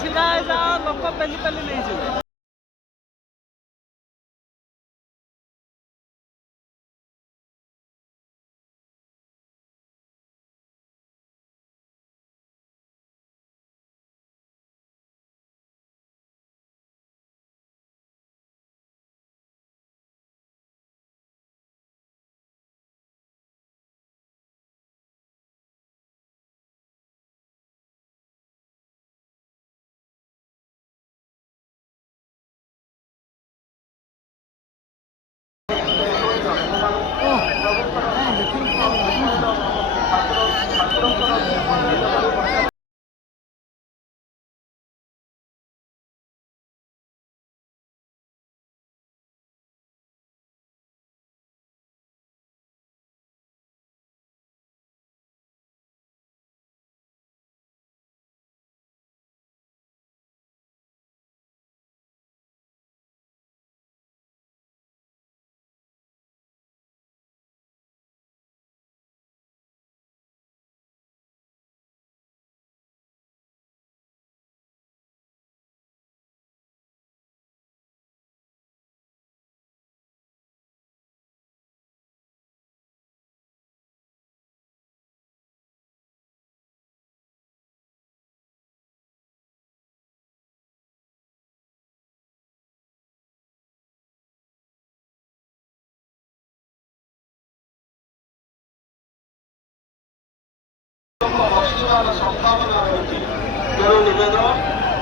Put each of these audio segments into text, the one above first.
ଛିଡ଼ା ହେଇଯାଅ, ଲୋକ ପେଲି ପେଲି ନେଇଯିବେ। ସମ୍ଭାବନା ରହିଛି। ତେଣୁ ନିବେଦନ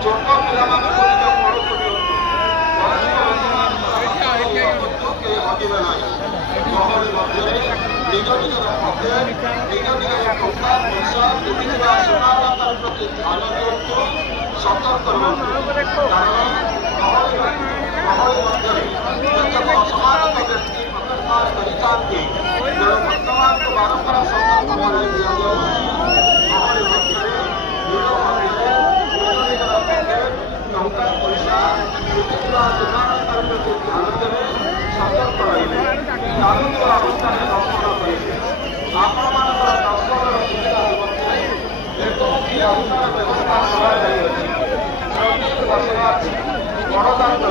ଛୋଟ ପିଲାମାନଙ୍କୁ ନିଜ ପରକୁ ଦିଅନ୍ତୁ। କେହି ହଟିବେ ନାହିଁ। ଗହଳି ମଧ୍ୟରେ ନିଜ ନିଜର ପକେଟ ନିଜ ନିଜର ଟଙ୍କା ପଇସା ଦେଖିଥିବା ସୁନାଳତାର ପ୍ରତି ଧ୍ୟାନ ଦିଅନ୍ତୁ, ସତର୍କ ରୁହନ୍ତୁ। କାରଣ ଗହଳି ମଧ୍ୟରେ କେତେକ ଅସାମାଜିକ ବ୍ୟକ୍ତି ପ୍ରତ୍ୟାହାର କରିଥାନ୍ତି। ତେଣୁ ବର୍ତ୍ତମାନ ବାରମ୍ବାର ସତର୍କ କରାଇ ଦିଆଯାଉଛି। ଗହଳି ମଧ୍ୟରେ ଟଙ୍କା ପଇସା ଦେଖିଥିବା ସୁନାଳତାର ପ୍ରତି ଧ୍ୟାନ ଦେବେ, ସତର୍କ ରହିବେ। ଚାଲୁଥିବା ଅବସ୍ଥାରେ ଦର୍ଶନ କରିବେ। ଆପଣମାନଙ୍କର ଦର୍ଶନର ସୁବିଧା ନିମନ୍ତେ ଯେକୌଣସି ରାସ୍ତାର ବ୍ୟବସ୍ଥା କରାଯାଇଅଛି। ବଡ଼ଦାଣ୍ଡ